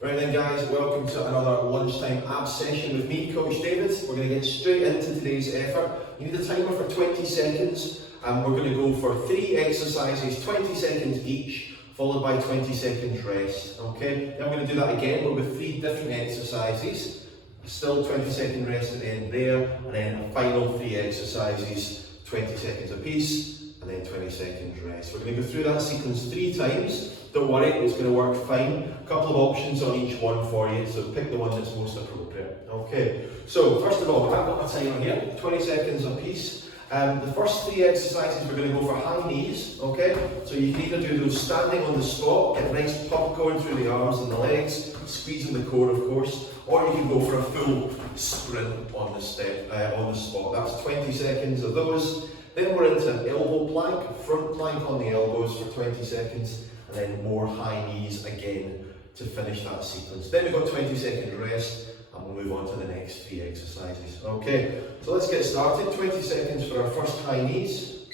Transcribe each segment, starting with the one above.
Right then guys, welcome to another lunchtime abs session with me, Coach David. We're going to get straight into today's effort. You need a timer for 20 seconds and we're going to go for 3 exercises, 20 seconds each, followed by 20 seconds rest. Okay, then we're going to do that again but with 3 different exercises. Still 20 second rest at the end there, and then a final 3 exercises, 20 seconds a piece, and then 20 seconds rest. We're going to go through that sequence 3 times. Don't worry, it's going to work fine. A couple of options on each one for you, so pick the one that's most appropriate. Okay, so first of all, I've got my timer here, 20 seconds a piece. The first 3 exercises we're going to go for high knees, okay? So you can either do those standing on the spot, get a nice pump going through the arms and the legs, squeezing the core of course, or you can go for a full sprint on the spot. That's 20 seconds of those. Then we're into an elbow plank, front plank on the elbows for 20 seconds, and then more high knees again to finish that sequence. Then we've got 20 second rest, and we'll move on to the next 3 exercises. Okay, so let's get started. 20 seconds for our first high knees.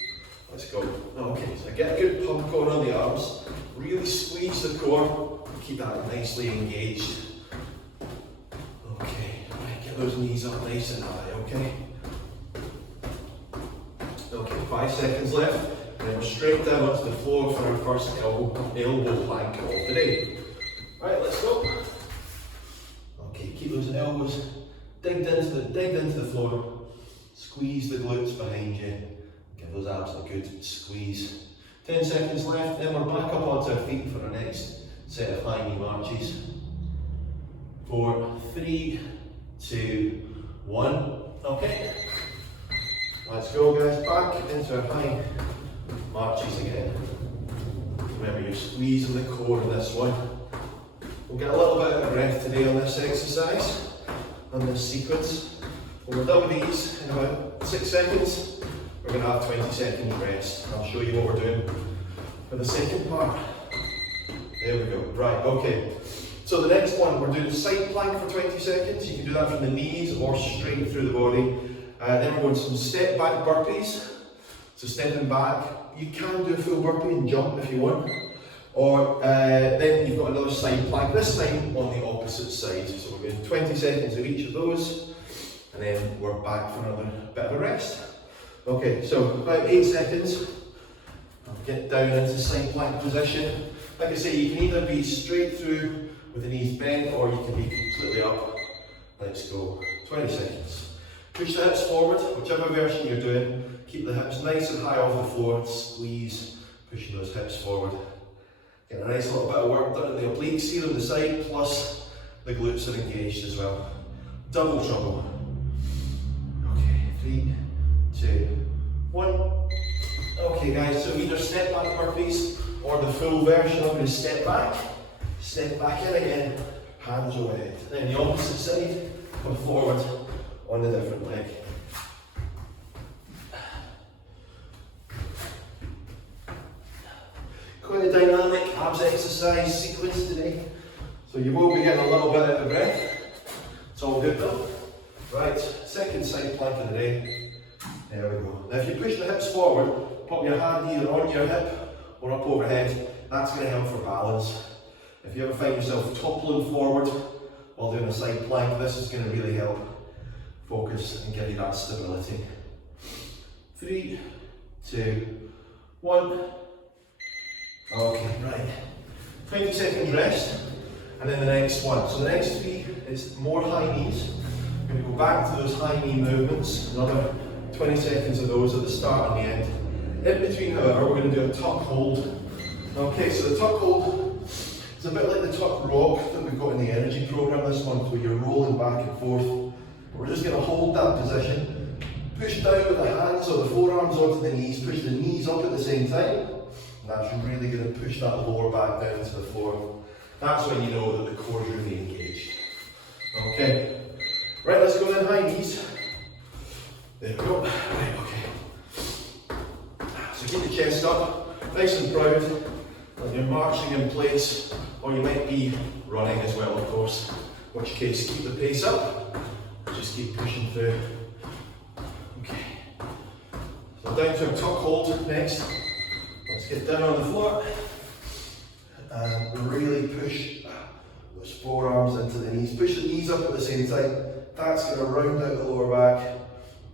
Let's go. Okay, so get a good pump going on the arms. Really squeeze the core. Keep that nicely engaged. Okay, right, get those knees up nice and high, okay? Okay, 5 seconds left. And then we're straight down onto the floor for our first elbow plank of the day. Right, let's go. Okay, keep those elbows digged into the floor. Squeeze the glutes behind you. Give those abs a good squeeze. 10 seconds left, then we're back up onto our feet for our next set of high knee marches. 4, 3, 2, 1. Okay. Let's go guys, back into our high marches again. Remember you're squeezing the core in this one. We'll get a little bit of breath today on this exercise, on this sequence. When we're done with these in about 6 seconds, we're going to have 20 seconds rest. I'll show you what we're doing for the second part. There we go. Right, okay. So the next one, we're doing side plank for 20 seconds. You can do that from the knees or straight through the body. Then we're going some step back burpees. So stepping back, you can do a full burpee and jump if you want. Or then you've got another side plank, this time on the opposite side. So we're doing 20 seconds of each of those. And then we're back for another bit of a rest. Okay, so about 8 seconds. I'll get down into side plank position. Like I say, you can either be straight through with the knees bent or you can be completely up. Let's go. 20 seconds. Push the hips forward, whichever version you're doing. Keep the hips nice and high off the floor. Squeeze, pushing those hips forward. Get a nice little bit of work done in the obliques here on the side, plus the glutes are engaged as well. Double trouble. Okay, 3, 2, 1. Okay guys, so either step back burpees or the full version. I'm going to step back in again, hands overhead. Then the opposite side, come forward on the different leg. Quite a dynamic abs exercise sequence today. So you will be getting a little bit out of breath. It's all good though. Right, second side plank of the day. There we go. Now if you push the hips forward, pop your hand either on your hip or up overhead. That's going to help for balance. If you ever find yourself toppling forward while doing a side plank, this is going to really help focus and give you that stability. 3, 2, 1. Okay, right. 20 seconds rest, and then the next one. So the next 3 is more high knees. We're going to go back to those high knee movements. Another 20 seconds of those at the start and the end. In between, however, we're going to do a tuck hold. Okay, so the tuck hold is a bit like the tuck rock that we've got in the energy program this month, where you're rolling back and forth. We're just going to hold that position, push down with the hands or the forearms onto the knees, push the knees up at the same time, and that's really going to push that lower back down to the floor. That's when you know that the core is really engaged. Okay, right, let's go then, high knees. There we go. Right, okay. So keep the chest up, nice and proud, and you're marching in place, or you might be running as well, of course, in which case keep the pace up. Just keep pushing through. Okay. So down to a tuck hold next. Let's get down on the floor and really push Those forearms into the knees. Push the knees up at the same time. That's going to round out the lower back.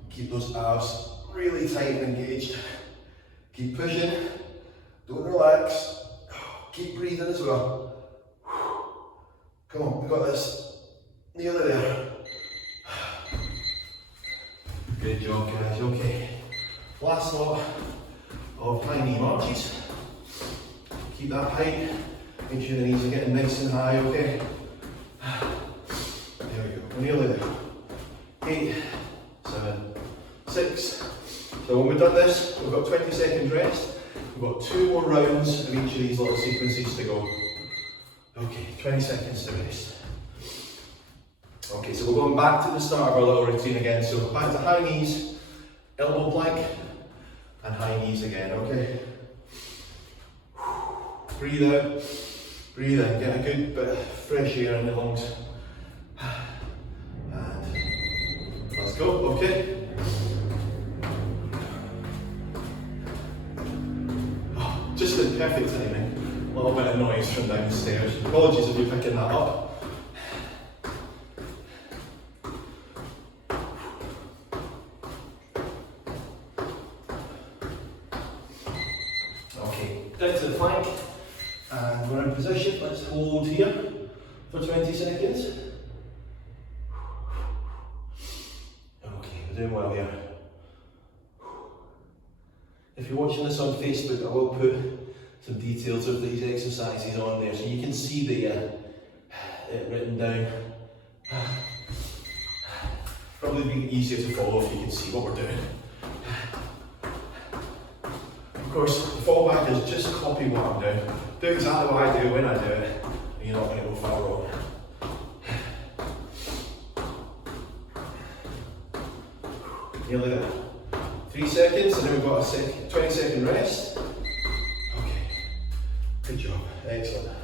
Keep those abs really tight and engaged. Keep pushing. Don't relax. Keep breathing as well. Come on, we got this. Nearly there. Good job, guys. Okay. Last lot of high knee marches. Keep that height. Make sure the knees are getting nice and high, okay? There we go. We're nearly there. 8, 7, 6. So when we've done this, we've got 20 seconds rest. We've got 2 more rounds of each of these little sequences to go. Okay, 20 seconds to rest. Okay, so we're going back to the start of our little routine again. So back to high knees, elbow plank, and high knees again, okay? Breathe out, breathe in, get a good bit of fresh air in the lungs. And let's go, okay? Oh, just in perfect timing. A little bit of noise from downstairs. Apologies if you're picking that up. Down to the flank, and we're in position. Let's hold here for 20 seconds. Okay, we're doing well here. If you're watching this on Facebook, I will put some details of these exercises on there so you can see it written down. Probably be easier to follow if you can see what we're doing. Of course, the fallback is just copy what I'm doing. Do exactly what I do when I do it, and you're not going to go far wrong. Nearly there. 3 seconds, and then we've got a 20-second rest. Okay, good job, excellent.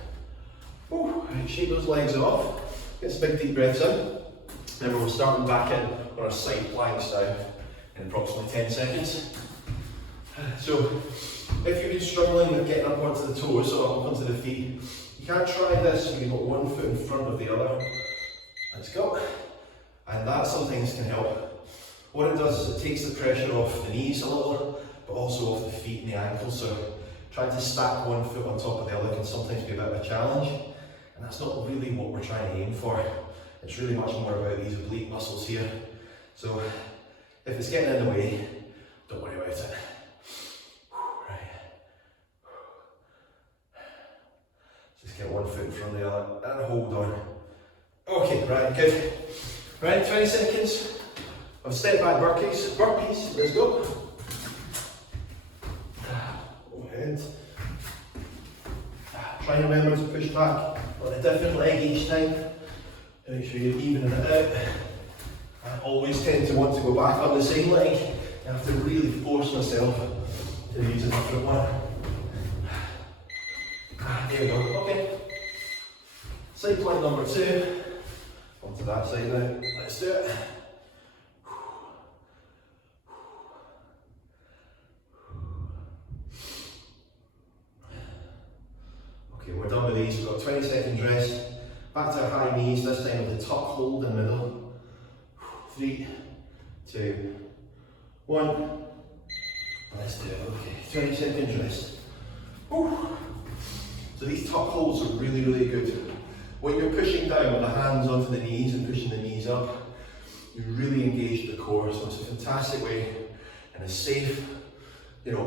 Right, shake those legs off, get some big deep breaths in. Then we'll start back in on our side planks now in approximately 10 seconds. So, if you've been struggling with getting up onto the toes or up onto the feet, you can't try this when you've got one foot in front of the other. Let's go. And that sometimes can help. What it does is it takes the pressure off the knees a little, but also off the feet and the ankles. So, trying to stack one foot on top of the other can sometimes be a bit of a challenge. And that's not really what we're trying to aim for. It's really much more about these oblique muscles here. So, if it's getting in the way, don't worry about it. Just get one foot in front of the other and hold on. Okay, right, good. Right, 20 seconds of step back burpees, let's go. Overhead. Try and remember to push back on a different leg each time. Make sure you're evening it out. I always tend to want to go back on the same leg. I have to really force myself to use a different one. There we go, okay. Side plank number 2. Onto that side now. Let's do it. Okay, we're done with these. We've got 20 seconds rest. Back to our high knees, this time with the tuck hold in the middle. 3, 2, 1. Let's do it, okay. 20 seconds rest. So these tuck holds are really, really good. When you're pushing down with the hands onto the knees and pushing the knees up, you really engage the core. So it's a fantastic way and a safe,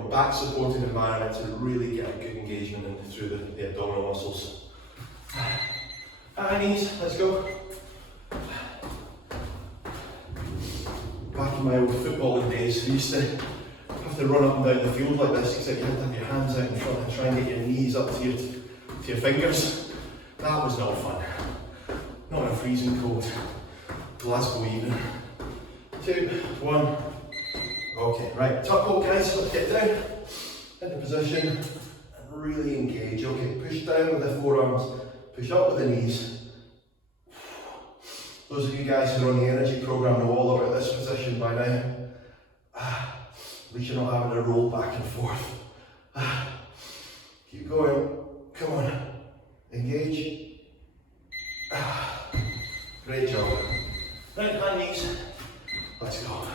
back supported environment to really get a good engagement in through the abdominal muscles. High knees, let's go. Back in my old footballing days, I used to have to run up and down the field like this, except you had to have your hands out in front and try and get your knees up to your fingers. That was not fun. Not in a freezing cold Glasgow evening. 2, 1. Okay, right, tuck hold guys, let's get down into position and really engage. Okay, push down with the forearms, push up with the knees. Those of you guys who are on the energy program know all about this position by now. At least you're not having to roll back and forth. Keep going, come on, engage. Great job. Right, high knees. Let's go.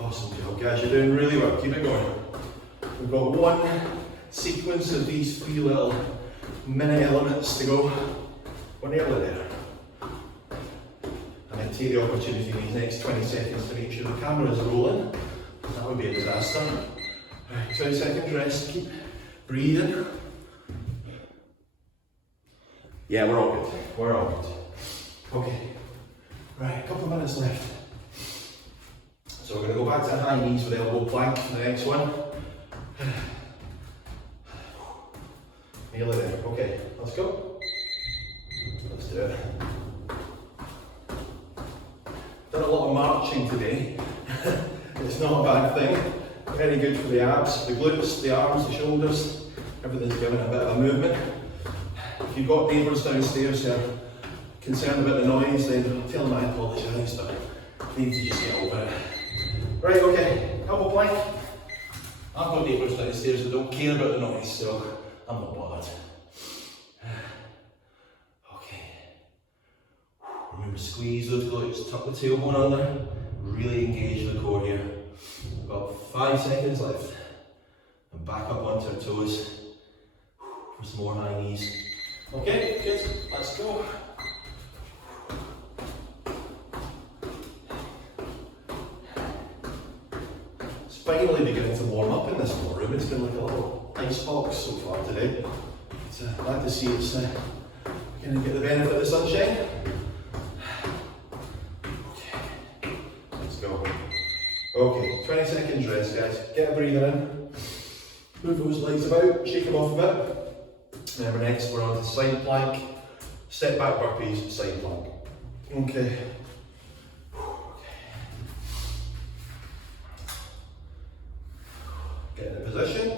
Awesome job, guys. You're doing really well. Keep it going. We've got one sequence of these 3 little mini elements to go. We're nearly there. And I take the opportunity in these next 20 seconds to make sure the camera is rolling. That would be a disaster. Right, 20 seconds rest. Keep breathing. Yeah, we're all good. We're all good. Okay. Right, a couple of minutes left. So we're going to go back to high knees with elbow plank for the next one. Nearly there. Okay, let's go. Let's do it. Done a lot of marching today. It's not a bad thing. Very good for the abs, the glutes, the arms, the shoulders. Everything's given a bit of a movement. If you've got neighbours downstairs who are concerned about the noise, then tell them I apologise, but they need to just get over it. Right, okay, elbow plank. I've got neighbours downstairs that don't care about the noise, so I'm not bothered. Okay. Remember, squeeze those glutes, tuck the tailbone under, really engage the core here. We've got 5 seconds left. And back up onto our toes for some more high knees. Okay, good, let's go. It's finally beginning to warm up in this little room. It's been like a little ice box so far today. It's glad to see it's beginning to get the benefit of the sunshine. Okay, let's go. Okay, 20 seconds rest, guys. Get a breather in. Move those legs about, shake them off a bit. Remember, next we're on to side plank, step back burpees, side plank. Okay. Get in a position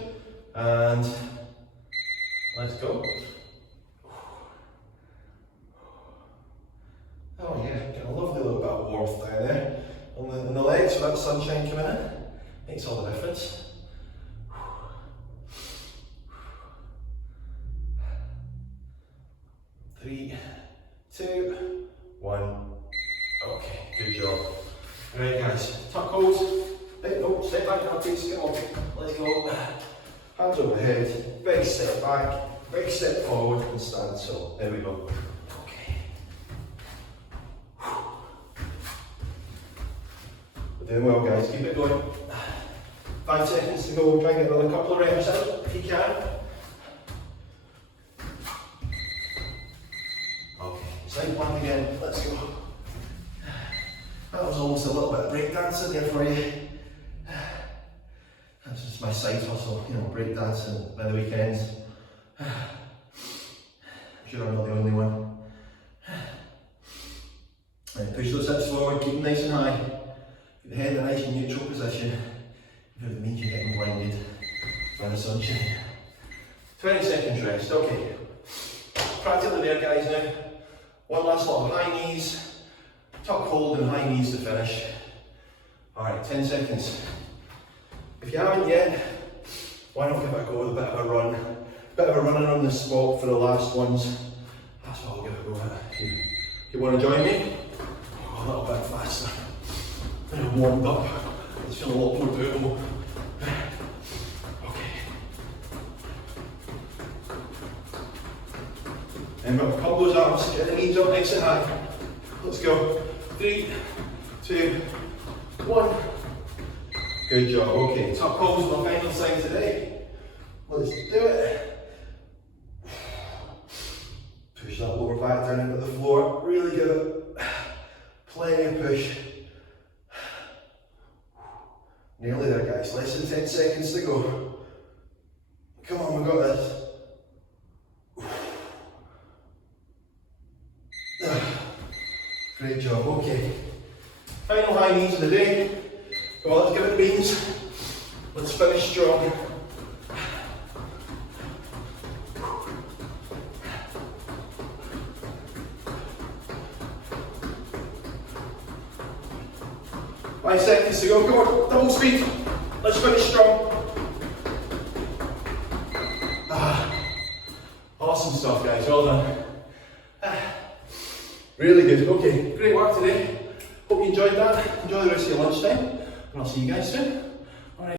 and let's go. Oh yeah, get a lovely little bit of warmth down there on the legs, so that sunshine coming in makes all the difference. 3, 2, 1. Okay, good job. Alright guys, tuck holds. Hey, no, step back, burpees, come on. Let's go. Hands over the head, big step back, big step forward and stand so. There we go. Okay. We're doing well guys, keep it going. 5 seconds to go, try and get another couple of reps out if you can. Side plank again, let's go. That was almost a little bit of break dancing there for you. That's just my side hustle, you know, break dancing by the weekends. I'm sure I'm not the only one. And push those hips forward, keep them nice and high. Keep the head in a nice and neutral position. If it means you're getting blinded by the sunshine. 20 seconds rest, okay. Practically there guys now. One last lot of high knees, tuck hold and high knees to finish. Alright, 10 seconds. If you haven't yet, why not give it a go with a bit of a run? A bit of a running on the spot for the last ones. That's what I'll give it a go at. If you want to join me, a little bit faster. I'm warmed up. It's feeling a lot more doable. And curl those arms, get the knees up nice and high. Let's go. 3, 2, 1. Good job. Okay, tuck holds for the final sign today. Let's do it. Push that lower back down into the floor. Really give it plenty of push. Nearly there, guys. Less than 10 seconds to go. Come on, we've got this. Great job, okay. Final high knees of the day. Come on, let's give it beans. Let's finish strong. Five seconds to go, come on, double speed. Let's finish strong. Awesome stuff guys, well done. Really good. Okay, great work today. Hope you enjoyed that. Enjoy the rest of your lunchtime, and I'll see you guys soon.